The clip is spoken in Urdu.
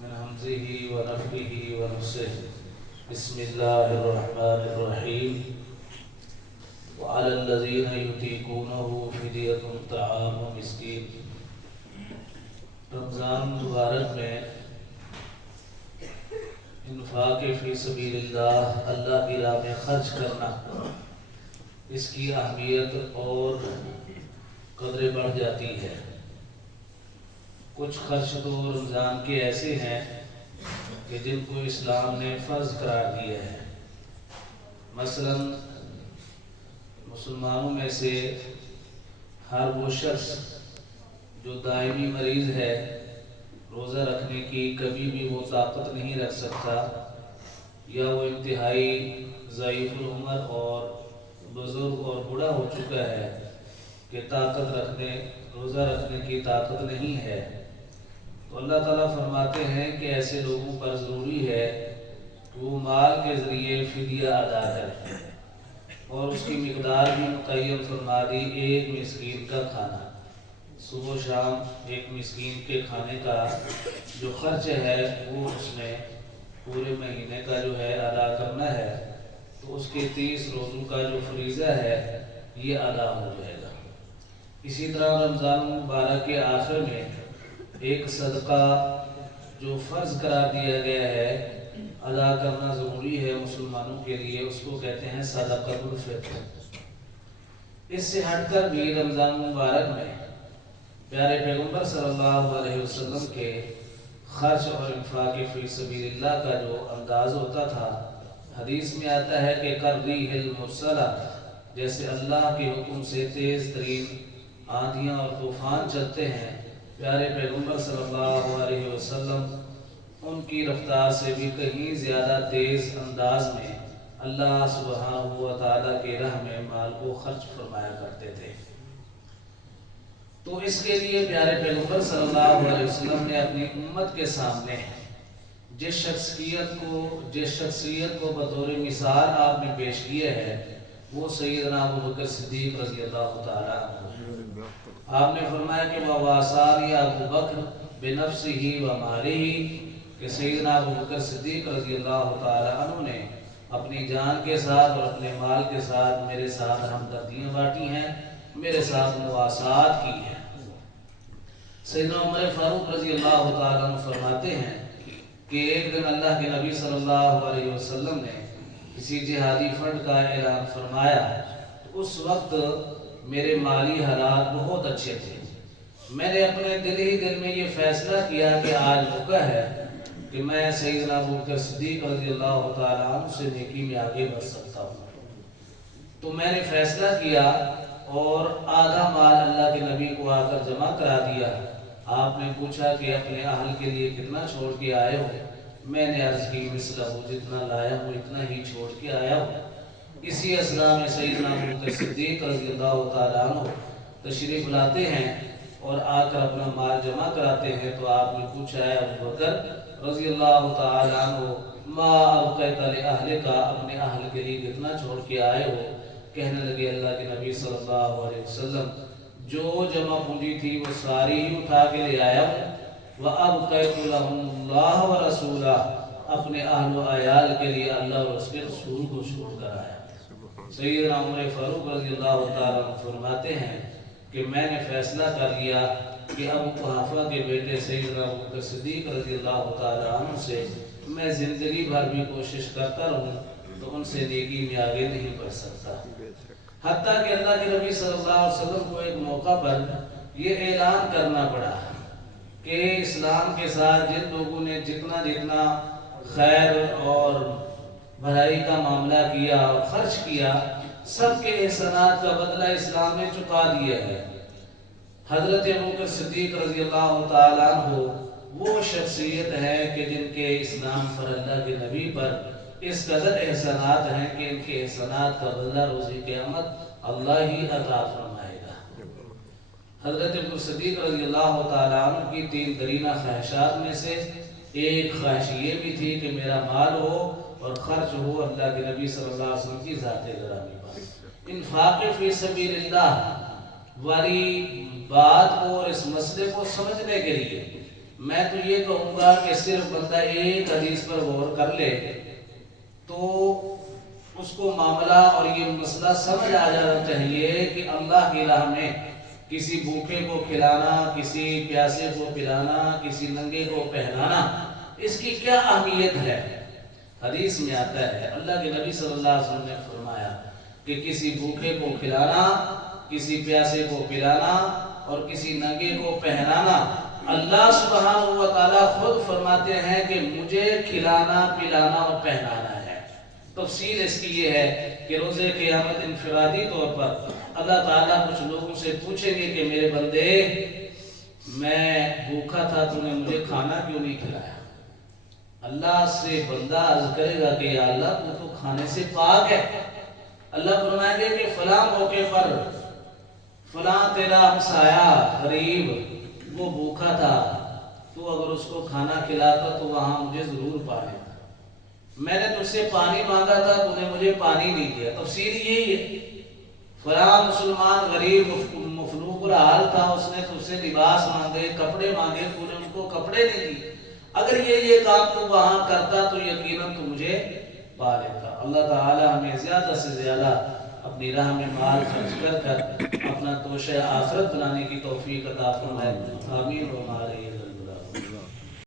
من همزه ونفخه ونفسه. بسم الله الرحمن الرحيم. وعلى الذين يطيقونه فدية طعام مسكين. رمضان مبارک میں انفاق فی سبیل اللہ، اللہ کی راہ میں خرچ کرنا، اس کی اہمیت اور قدر بڑھ جاتی ہے۔ کچھ خرچ تو رمضان کے ایسے ہیں کہ جن کو اسلام نے فرض قرار دیا ہے۔ مثلا مسلمانوں میں سے ہر وہ شخص جو دائمی مریض ہے، روزہ رکھنے کی کبھی بھی وہ طاقت نہیں رکھ سکتا، یا وہ انتہائی ضعیف العمر اور بزرگ اور بوڑھا ہو چکا ہے کہ روزہ رکھنے کی طاقت نہیں ہے، تو اللہ تعالیٰ فرماتے ہیں کہ ایسے لوگوں پر ضروری ہے کہ وہ مال کے ذریعے فدیہ ادا کریں، اور اس کی مقدار بھی متعین فرما دی، ایک مسکین کا کھانا۔ صبح و شام ایک مسکین کے کھانے کا جو خرچ ہے وہ اس نے پورے مہینے کا جو ہے ادا کرنا ہے، تو اس کے 30 روزوں کا جو فریضہ ہے یہ ادا ہو جائے گا۔ اسی طرح رمضان مبارک کے آخر میں ایک صدقہ جو فرض قرار دیا گیا ہے، ادا کرنا ضروری ہے مسلمانوں کے لیے، اس کو کہتے ہیں صدقۃ الفطر۔ اس سے ہٹ کر بھی رمضان مبارک میں پیارے پیغمبر صلی اللہ علیہ وسلم کے خرچ اور انفاق فی سبیل اللہ کا جو انداز ہوتا تھا، حدیث میں آتا ہے کہ کالریح المرسلہ، جیسے اللہ کے حکم سے تیز ترین آندھیاں اور طوفان چلتے ہیں، پیارے پیغمبر صلی اللہ علیہ وسلم ان کی رفتار سے بھی کہیں زیادہ تیز انداز میں اللہ سبحانہ و تعالیٰ کے راہ میں مال کو خرچ فرمایا کرتے تھے۔ تو اس کے لیے پیارے پیغمبر صلی اللہ علیہ وسلم نے اپنی امت کے سامنے جس شخصیت کو بطور مثال آپ نے پیش کیا ہے، وہ سیدنا ابوبکر صدیق رضی اللہ تعالیٰ عنہ۔ آپ نے فرمایا کہ وَوَاصَانِي أَبُو بَكْرٍ بِنَفْسِهِ وَمَالِهِ، کہ سیدنا ابوبکر صدیق رضی اللہ تعالیٰ عنہ نے اپنی جان کے ساتھ اور اپنے مال کے ساتھ میرے ساتھ ہمدردیاں بانٹی ہیں، میرے ساتھ مواسات کی ہیں۔ سیدنا عمر فاروق رضی اللہ تعالیٰ عنہ فرماتے ہیں کہ ایک دن اللہ کے نبی صلی اللہ علیہ وسلم نے کسی جہادی فنڈ کا اعلان فرمایا، تو اس وقت میرے مالی حالات بہت اچھے تھے۔ میں نے اپنے دل میں یہ فیصلہ کیا کہ آج موقع ہے کہ میں سیدنا ابوبکر صدیق رضی اللہ تعالیٰ عنہ سے نیکی میں آگے بڑھ سکتا ہوں۔ تو میں نے فیصلہ کیا اور آدھا مال اللہ کے نبی کو آ کر جمع کرا دیا۔ آپ نے پوچھا کہ اپنے اہل کے لیے کتنا چھوڑ کے آئے ہو؟ میں نے عرض کی مثلہ جتنا لایا ہوں اتنا ہی چھوڑ کے آیا ہوں۔ اسی اثنا میں سیدنا ابوبکر صدیق رضی اللہ تعالیٰ عنہ تشریف لاتے ہیں اور آ کر اپنا مال جمع کراتے ہیں، تو آپ نے پوچھا ہے ابوبکر رضی اللہ تعالیٰ عنہ، ما ابقیت لأہلک، اپنے اہل کے لیے کتنا چھوڑ کے آئے ہو؟ کہنے لگے اللہ کے نبی صلی اللہ علیہ وسلم، جو جمع پونجی تھی وہ ساری ہی اٹھا کے لے آیا ہوں، وَأَبْقَيْتُ لَهُمُ اللَّهَ وَرَسُولَهُ، اپنے اہل و عیال کے لیے اللہ اور اس کے رسول کو چھوڑ کر آیا۔ سیدنا عمر فاروق رضی اللہ تعالیٰ عنہ فرماتے ہیں کہ میں نے فیصلہ کر لیا کہ ابو قحافہ کے بیٹے سیدنا ابوبکر صدیق رضی اللہ تعالیٰ عنہ سے میں زندگی بھر بھی کوشش کرتا رہوں تو ان سے نیکی میں آگے نہیں بڑھ سکتا۔ حتیٰ کہ اللہ کے نبی صلی اللہ علیہ وسلم کو ایک موقع پر یہ اعلان کرنا پڑا کہ اسلام کے ساتھ جن لوگوں نے جتنا خیر اور بھلائی کا معاملہ کیا اور خرچ کیا، سب کے احسانات کا بدلہ اسلام نے چکا دیا ہے۔ حضرت ابوبکر صدیق رضی اللہ تعالیٰ عنہ وہ شخصیت ہے کہ جن کے اسلام پر اللہ کے نبی پر اس قدر احسانات ہیں کہ ان کے احسانات کا بدلہ روز قیامت اللہ ہی عطا فرمائے گا۔ حضرت ابوبکر صدیق رضی اللہ تعالیٰ عنہ کی 3 درینہ خواہشات میں سے ایک خواہش یہ بھی تھی کہ میرا مال ہو اور خرچ ہو اللہ کے نبی صلی اللہ علیہ وسلم کی ذات گرامی پر۔ انفاق فی سبیل اللہ والی بات کو اور اس مسئلے کو سمجھنے کے لیے میں تو یہ کہوں گا کہ صرف بندہ ایک حدیث پر غور کر لے تو اس کو معاملہ اور یہ مسئلہ سمجھ آ جانا چاہیے کہ اللہ کی راہ میں کسی بھوکے کو کھلانا، کسی پیاسے کو پلانا، کسی ننگے کو پہنانا، اس کی کیا اہمیت ہے۔ حدیث میں آتا ہے اللہ کے نبی صلی اللہ علیہ وسلم نے فرمایا کہ کسی بھوکے کو کھلانا، کسی پیاسے کو پلانا اور کسی ننگے کو پہنانا، اللہ سبحانہ و تعالیٰ خود فرماتے ہیں کہ مجھے کھلانا، پلانا اور پہنانا ہے۔ تفصیل اس کی یہ ہے کہ روز قیامت انفرادی طور پر اللہ تعالیٰ کچھ لوگوں سے پوچھیں گے کہ میرے بندے، میں بھوکا تھا، تو نے مجھے کھانا کیوں نہیں کھلایا؟ اللہ سے بندہ عرض کرے گا کہ یا اللہ تو تو کھانے سے پاک ہے۔ اللہ فرمائیں گے کہ فلاں موقع پر فلاں تیرا ہمسایہ غریب وہ بھوکا تھا، تو اگر اس کو کھانا کھلاتا تو وہاں مجھے ضرور پا لیتا۔ میں نے تجھ سے پانی مانگا تھا، تو نے مجھے پانی نہیں دیا۔ تفسیر یہی ہے، فلاں مسلمان غریب مفلوج الحال تھا، اس نے تجھ سے لباس مانگے، کپڑے مانگے، تو نے ان کو کپڑے نہیں دیے۔ اگر یہ کام تو وہاں کرتا تو یقیناً تو مجھے پا لیتا۔ اللہ تعالی ہمیں زیادہ سے زیادہ اپنی راہ میں مال خرچ کر کر اپنا توشہ آخرت بنانے کی توفیق عطا فرمائے۔ آمین و ہمارے